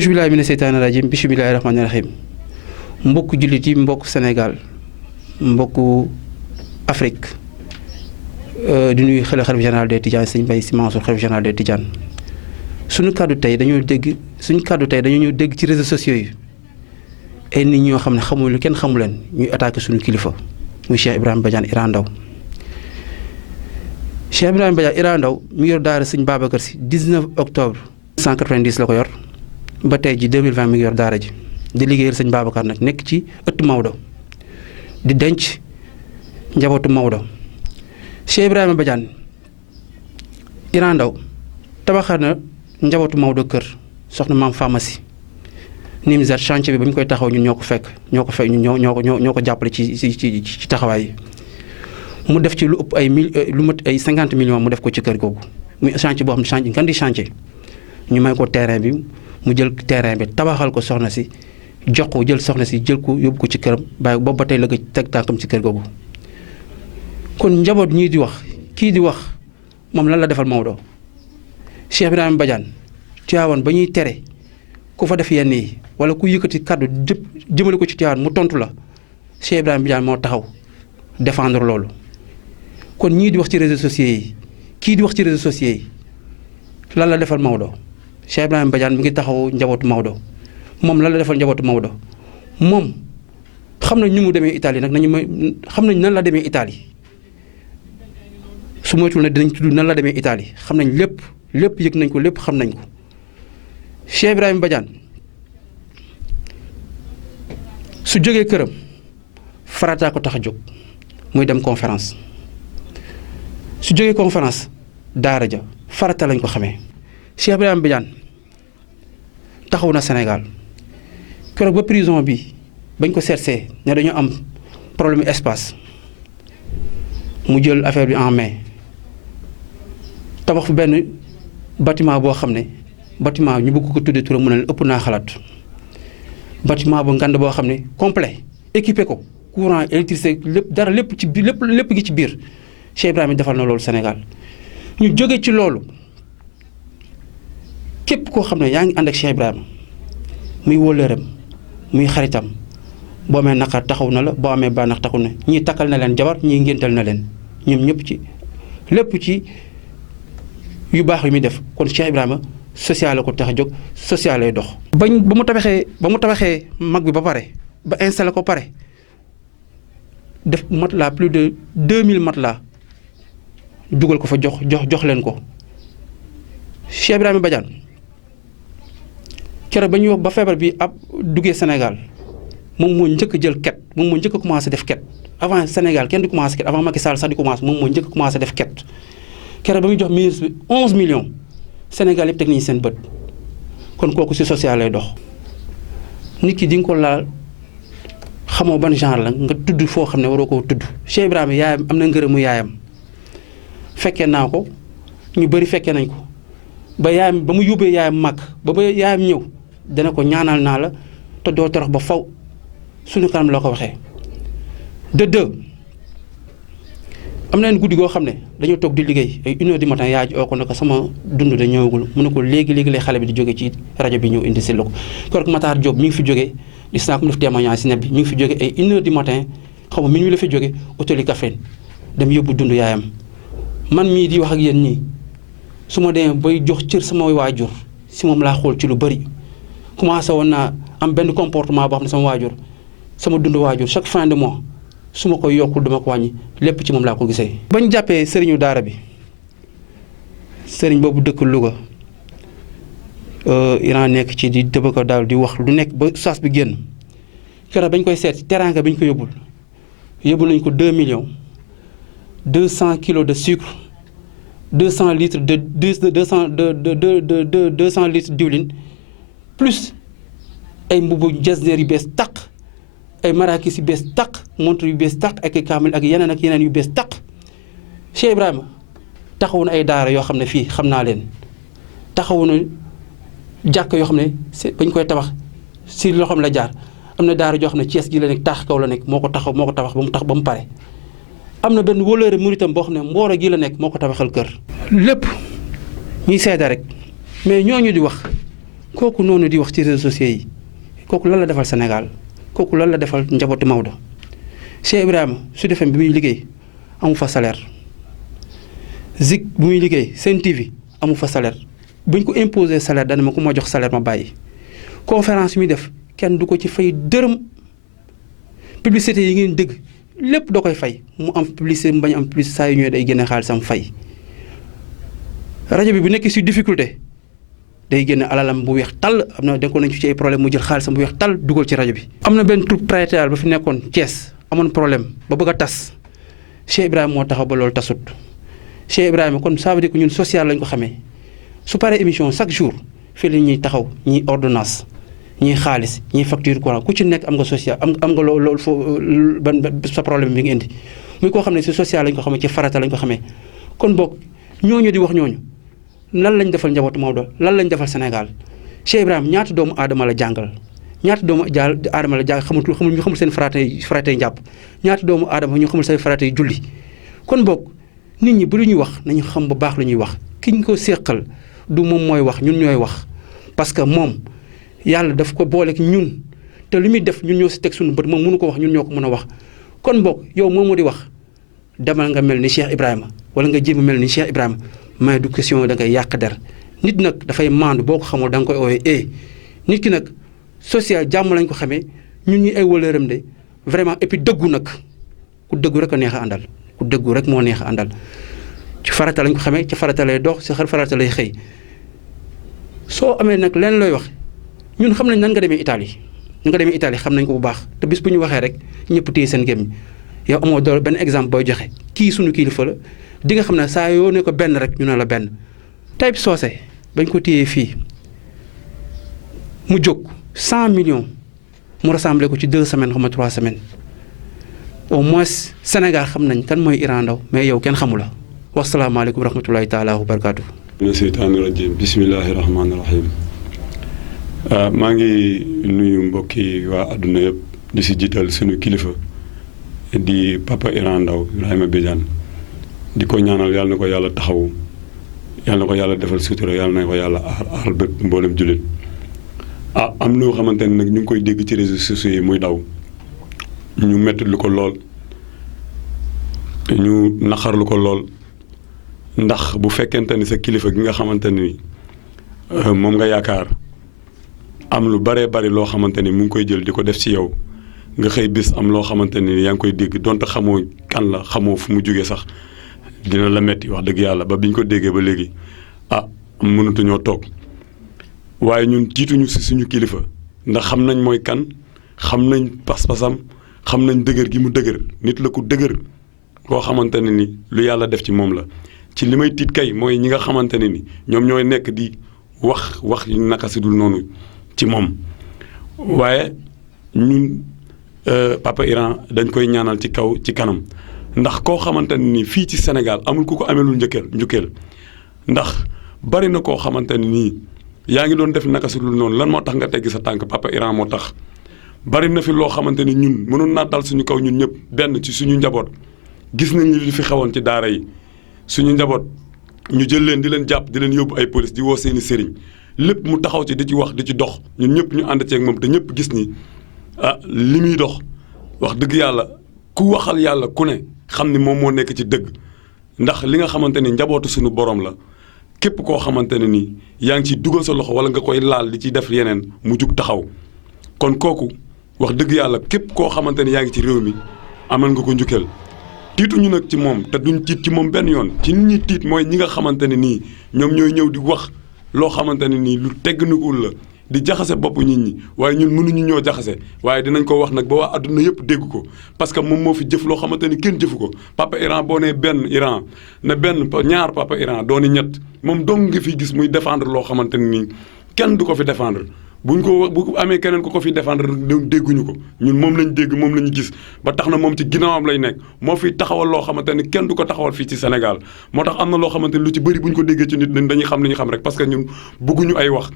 auzu billaahi mina seytaani rajiim bismillaahi rahmaani rahiim mbokku jullit yi mbokku Sénégal mbokku Afrique di nuyu xalifa général des Tidianes sëñ Mbaye Sy Mansour xalifa général des Tidianes suñu kàddu tey dañoo ñëw dégg ci réseaux sociaux yi ay nit ñoo xam ne xamul kenn xamu leen ñuy attaqué suñu kilifa muy Cheikh Ibrahima Badiane Iran Ndao Cheikh Ibrahima Badiane Iran Ndao mi ngi yor daara sëñ Babacar Sy 19 octobre 1990 la ko yor ba tey ji 2020 mi ngi yor daara ji di liggéeyal sëñ Babacar nag nekk ci ëttu Maodo di denc njabootu Maodo Cheikh Ibrahima Badiane Iran Ndao tabaxal na njabootu Maodo kër soxna maam pharmacie Nimzat chantier bi ba ñu koy taxaw ñun ñoo ko ñoo ko jàppale ci taxawaay yi mu def ci lu ëpp lu mat ay 50 millions mu def ko ci kër googu muy chantier boo xam ne chantier ngan di chantier ñu may ko terrain bi mu jël terrain bi tabaxal ko soxna si jox ko jël soxna si jël ko yóbbu ko ci këram bàyyi boobu ba tey la ko teg tànkam ci kër googu kon njaboot ñii di wax kii di wax moom lan la defal Maodo Cheikh Ibrahima Badiane Tivaouane ba ñuy tere ku fa def yenn yi wala ku yëkkati kàddu jëmale ko ci Tivaouane mu tontu la Cheikh Ibrahima Badiane moo taxaw défendre loolu kon ñii di wax ci réseaux sociaux yi kii di wax ci réseaux sociaux yi lan la defal Maodo Cheikh Ibrahima Badiane mi ngi taxaw njabootu Maodo moom lan la defal njabootu Maodo moom xam nañ ñu mu demee Italie nag xam nañ nan la demee Italie su moytul ne dinañ tudd nan la demee Italie xam nañ lépp yëg nañ ko lépp xam nañ ko Cheikh Ibrahima Badiane su jógee këram farataa ko tax a jóg muy dem conférence su jógee conférence daara ja farata lañ ko xamee Cheikh Ibrahima Badiane taxaw na Sénégal keroog ba prison bi bañ ko seetsee ne dañoo am problème espace mu jël affaire bi en main tabax fu benn bâtiment boo xam ne bâtiment ñu bëgg ko tuddee turam mu ne ëpp naa xalaat bâtiment bu ngand boo xam ne complet équipé ko courant électricité lépp dara lépp ci biir lépp gi ci biir Cheikh Ibrahima defal na loolu Sénégal ñu jóge ci loolu képp koo xam ne yaa ngi ànd ak Cheikh Ibrahima muy wóllëreem muy xaritam boo amee naqar taxaw na la boo amee bànneex taxaw na ñii takkal na leen jabar ñii ngéntal na leen ñoom ñëpp ci lépp ci yu baax yi muy def kon Cheikh Ibrahima social la ko tax a jóg social lay dox. ba mu tabaxee mag bi ba pare ba installé ko pare def matelas plus de 2000 matelas dugal ko fa jox leen ko Cheikh Ibrahima Badiane keroog ba ñuy wax ba feebar bi ab duggee Sénégal moom moo njëkk jël ket moom moo njëkk a commencé def ket avant Sénégal kenn di commencé ket avant Macky Sall sax di commencé moom moo njëkk a commencé def ket keroog ba muy jox ministre bi 11 millions Sénégal yëpp teg nañu seen bët kon kooku ci social lay dox nit ki di nga ko laal xamoo ban genre la nga tudd foo xam ne waroo koo tudd Cheikh Ibrahima yaayam am na ngërëmu yaayam fekkee naa ko ñu bëri fekkee nañ ko ba yaayam ba mu yóbbee yaayam màgg ba yaayam ñëw dana ko ñaanal naa la te doo torox ba faw suñu kanam la ko waxee de deux am na guddi goo xam ne dañoo toog di liggéey ay 1h du matin yaa ji oo ko ne ko sama dund de ñëwagul mu ne ko léegi lay xale bi di jóge ci rajo bi ñëw indi si la ko keroog Matar Diop mi ngi fi jógee gis naa ko mu def témoignage si net bi mi ngi fi jóge ay 1h du matin xaw ma minuit la fi jóge hôtel Kaffrine dem yóbbu dund yaayam man mii di wax ak yéen ñii su ma demee bay jox cër sama waajur si moom laa xool ci lu bëri commencé woon naa am benn comportement boo xam ne sama dund waajur chaque fin de mois su ma koy yokkul dama ko wàññi lépp ci moom laa ko gisee. bañ jàppee sëriñu daara bi sëriñ boobu dëkk Louga Iran nekk ci di dëbb ko daal di wax lu nekk ba saas bi génn keroog bañ koy seet teraanga bi ñu ko yóbbul nañ ko 2 millions 200 kilos de sucre 200 litres de 200 litres diwlin plus ay mbubu jasneer yu bees tàq ay marakis yu bees tàq montre yu bees tàq ak kaamil ak yeneen yu bees tàq Cheikh Ibrahima taxawu na ay daara yoo xam ne fii xam naa leen taxawu na jàkk yoo xam ne bañ koy tabax si loxoom la jaar am na daara joo xam ne Thiès gi la nekk taax kaw la nekk moo ko tabax ba mu pare am na benn wóolóore muritam boo xam ne Mboro gi la nekk moo ko tabaxal kër. lépp ñuy seede rek mais ñooñu di wax kooku noonu di wax ci réseaux sociaux yi kooku lan la defal Sénégal kooku lan la defal njabootu Maodo Cheikh Ibrahima Sud FM bi muy liggéey amu fa salaire Zik bu muy liggéey Sen TV amu fa salaire buñ ko imposer salaire dana ma ku ma jox salaire ma bàyyi conférence yi muy def kenn du ko ci fay dërëm publicité yi ngeen dégg lépp da koy fay mu am publicité mu bañ am publicité saa yu ñëwee day génne xaalisam fay rajo bi bu nekk ci difficulté day génne alalam bu weex tàll am na dénkoon nañ ci ay problème mu jël xaalisam bu weex tàll dugal ci rajo bi. am na benn troupe théâtral ba fi nekkoon Thiès amoon problème ba bëgg a tas Cheikh Ibrahima moo taxaw ba loolu tasut Cheikh Ibrahima kon ça veut dire que ñun social lañ ko xamee su paree émission chaque jour fii la ñuy taxaw ñii ordonnance ñii xaalis ñii facture courant ku ci nekk am nga social am nga loolu foo ban sa problème bi nga indi muy koo xam ne si social lañ ko xamee ci farata lañ ko xamee kon boog ñooñu di wax ñooñu. lan lañ defal njabootu Maodo lan lañ defal Sénégal Cheikh Ibrahima ñaata doomu aadama la jàngal ñaata doomu aadama la jàng ñu xamul seen faratay njàpp ñaata doomu aadama ñu xamul seen faratay julli kon boog nit ñi bu lu ñuy wax nañu xam bu baax lu ñuy wax ki ñu ko séqal du moom mooy wax ñun ñooy wax parce que moom yàlla daf ko booleeg ñun te li muy def ñun ñoo si teg suñu bët moom mënu ko wax ñun ñoo ko mën a wax kon boog yow moom moo di wax demal nga mel ni Cheikh Ibrahima wala nga jéem a mel ni Cheikh Ibrahima mais du question da ngay yàq der nit nag dafay maandu boo ko xamul da nga koy ooyee nit ki nag social jàmm lañ ko xamee ñun ñi ay wëlëram de vraiment et puis dëggu nag ku dëggu rek a neex a àndal ku dëggu rek moo neex a àndal ci farata lañ ko xamee ci farata lay dox ci farata lay xëy soo amee nag leen looy wax ñun xam nañ nan nga demee Italie ñu nga demee Italie xam nañ ko bu baax te bis bu ñu waxee rek ñëpp téye seen gémmiñ yow amoo doole benn exemple booy joxe kii suñu kilifa la di nga xam ne saa yoo ne ko benn rek ñu ne la benn Taib Socé bañ ko téyee fii mu jóg 100 millions mu rassemblé ko ci 2 semaines xam nga 3 semaines au moins Sénégal xam nañ kan mooy Iran Ndao mais yow kenn xamu la wasalaamaaleykum wa rahmatulahi taala wa barakaatu. mina seytaani rajim bismillahi rahmaani rahim maa ngi nuyu mbokki waa àdduna yëpp di si jiital suñu kilifa di papa Iran Ndao Ibrahima Badiane di ko ñaanal yàlla na ko yàlla taxawu yàlla na ko yàlla defal sutura yàlla na ko yàlla aar bépp mboolem jullit am loo xamante ne nag ñu ngi koy dégg ci réseaux sociaux yi muy daw ñu metti lu ko lool ñu naqarlu ko lool ndax bu fekkente ni sa kilifa gi nga xamante ni moom nga yaakaar am lu baree bari loo xamante ni mu ngi koy jël di ko def ci yow nga xëy bis am loo xamante ni yaa ngi koy dégg donte xamoo kan la xamoo fu mu jógee sax dina la metti wax dëgg yàlla ba biñ ko déggee ba léegi mënatuñoo toog waaye ñun tiituñu ci suñu kilifa ndax xam nañ mooy kan xam nañ pas-pasam xam nañ dëgër gi mu dëgër nit la ku dëgër koo xamante ne ni lu yàlla def ci moom la ci li may tiit kay mooy ñi nga xamante ne ni ñoom ñooy nekk di wax yu naka si dul noonu ci moom waaye ñun papa Iran dañ koy ñaanal ci kaw ci kanam ndax koo xamante ne ni fii ci Sénégal amul ku ko amelul njukkeel ndax bari na koo xamante ne nii yaa ngi doon def naka si dul noonu lan moo tax nga teggi sa tànk papa Iran moo tax bari na fi loo xamante ni ñun mënoon naa dal suñu kaw ñun ñëpp benn ci suñu njaboot gis nañ li fi xewoon ci daara yi suñu njaboot ñu jël leen di leen jàpp di leen yóbbu ay police di woo seeni sëriñ lépp mu taxaw ci di ci wax di ci dox ñun ñëpp ñu ànd ceeg moom te ñëpp gis ni li muy dox wax dëgg yàlla ku waxal yàlla ku ne xam ni moom moo nekk ci dëgg ndax li nga xamante ni njabootu suñu borom la képp koo xamante ne ni yaa ngi ciy dugal sa loxo wala nga koy laal di ci def yeneen mu jug taxaw kon kooku wax dëgg yàlla képp koo xamante ni yaa ngi ci réew mi amal nga ko njukkeel tiituñu nag ci moom te duñ tiit ci moom benn yoon ci nit ñi tiit mooy ñi nga xamante ne nii ñoom ñooy ñëw di wax loo xamante ne nii lu teggnikul la di jaxase bopp nit ñi waaye ñun mënuñu ñoo jaxase waaye dinañ ko wax nag ba waa adduna yëpp dégg ko parce que moom moo fi jëf loo xamante ni kenn jëfu ko papa Iran boo nee benn Iran ne benn ñaar papa Iran dooni ñett moom dong nga fi gis muy défendre loo xamante ne nii kenn du ko fi défendre buñ ko bu amee keneen ko fi défendre dégguñu ko ñun moom lañ dégg moom la ñu gis ba tax na moom ci ginnaawam lay nekk moo fi taxawal loo xamante ni kenn du ko taxawal fii ci Sénégal moo tax am na loo xamante ni lu ci bëri bu ñu ko déggee ci nit dañuy xam li ñu xam rek parce que ñun bëgguñu ay wax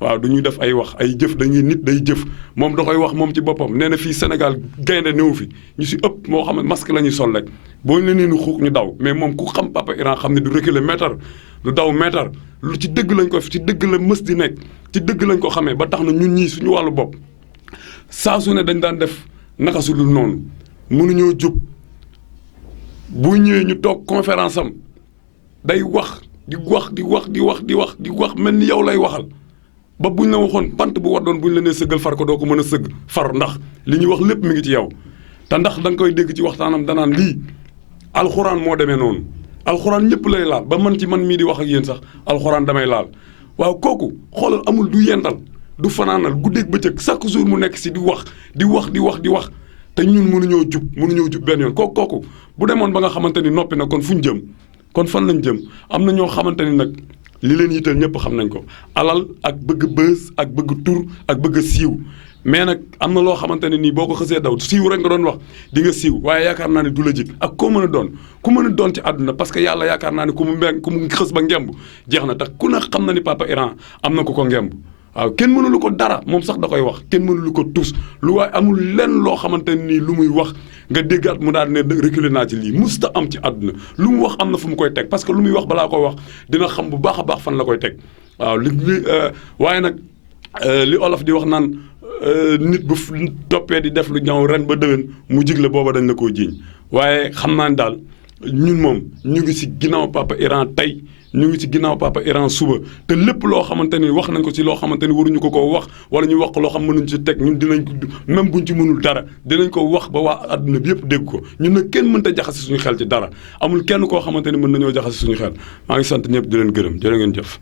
waaw du ñuy def ay wax ay jëf dañuy nit day jëf moom da koy wax moom ci boppam nee na fii Sénégal gaynde néew fi ñu si ëpp moo xam ne masque la ñuy sol rek boo leen nee xuux ñu daw mais moom ku xam papa Iran xam ne du reculer mètre du daw mètre lu ci dëgg lañ ko ci dëgg la mës di nekk ci dëgg lañ ko xamee ba tax na ñun ñii suñu wàllu bopp saa su ne dañ daan def naka su dul noonu mënuñoo jub bu ñëwee ñu toog conférence am day wax di wax mel ni yow lay waxal ba buñ la waxoon bant bu waddoon buñ la nee sëggal far ko doo ko mën a sëgg far ndax li ñuy wax lépp mi ngi ci yow te ndax da nga koy dégg ci waxtaanam danaan lii alxuraan moo demee noonu alxuraan ñëpp lay laal ba man mii di wax ak yéen sax alxuraan damay laal waaw kooku xoolal amul du yendal du fanaanal guddeeg bëccëg chaque jour mu nekk si di wax te ñun mënuñoo jub benn yoon kooku bu demoon ba nga xamante ni noppi na kon fu ñu jëm kon fan lañ jëm am na ñoo xamante ni nag li leen yitteel ñëpp xam nañ ko alal ak bëgg bës ak bëgg tur ak bëgg siiw mais nag am na loo xamante ne nii boo ko xësee daw siiw rek nga doon wax di nga siiw waaye yaakaar naa ne du la jig ak koo mën a doon ku mën a doon ci àdduna parce que yàlla yaakaar naa ne ku mu xës ba ngemb jeex na tax ku ne xam na ni Papa Iran am na ku ko ngemb waaw kenn mënulu ko dara moom sax da koy wax kenn mënulu ko tus lu waaye amul lenn loo xamante nii lu muy wax nga déggaat mu daal ne reculer naa ci lii musta am ci àdduna lu mu wax am na fu mu koy teg parce que lu muy wax balaa koy wax dina xam bu baax a baax fan la koy teg waaw waaye nag li olof di wax naan nit bu toppee di def lu ñaaw ren ba déwén mu jig la booba dañ la koo jiiñ waaye xam naa ne daal ñun moom ñu ngi si ginnaaw Papa Iran tey ñu ngi ci ginnaaw Papa Iran suba te lépp loo xamante ni wax nañ ko ci loo xamante ni waruñu ko koo wax wala ñu wax ko loo xam mënuñ ci teg ñun dinañ ko même buñ ci mënul dara dinañ ko wax ba waa àdduna bi yëpp dégg ko ñun nag kenn mënta jaxase suñu xel ci dara amul kenn koo xamante ni mën nañoo jaxase suñu xel maa ngi sant ñëpp di leen gërëm jërë ngeen jëf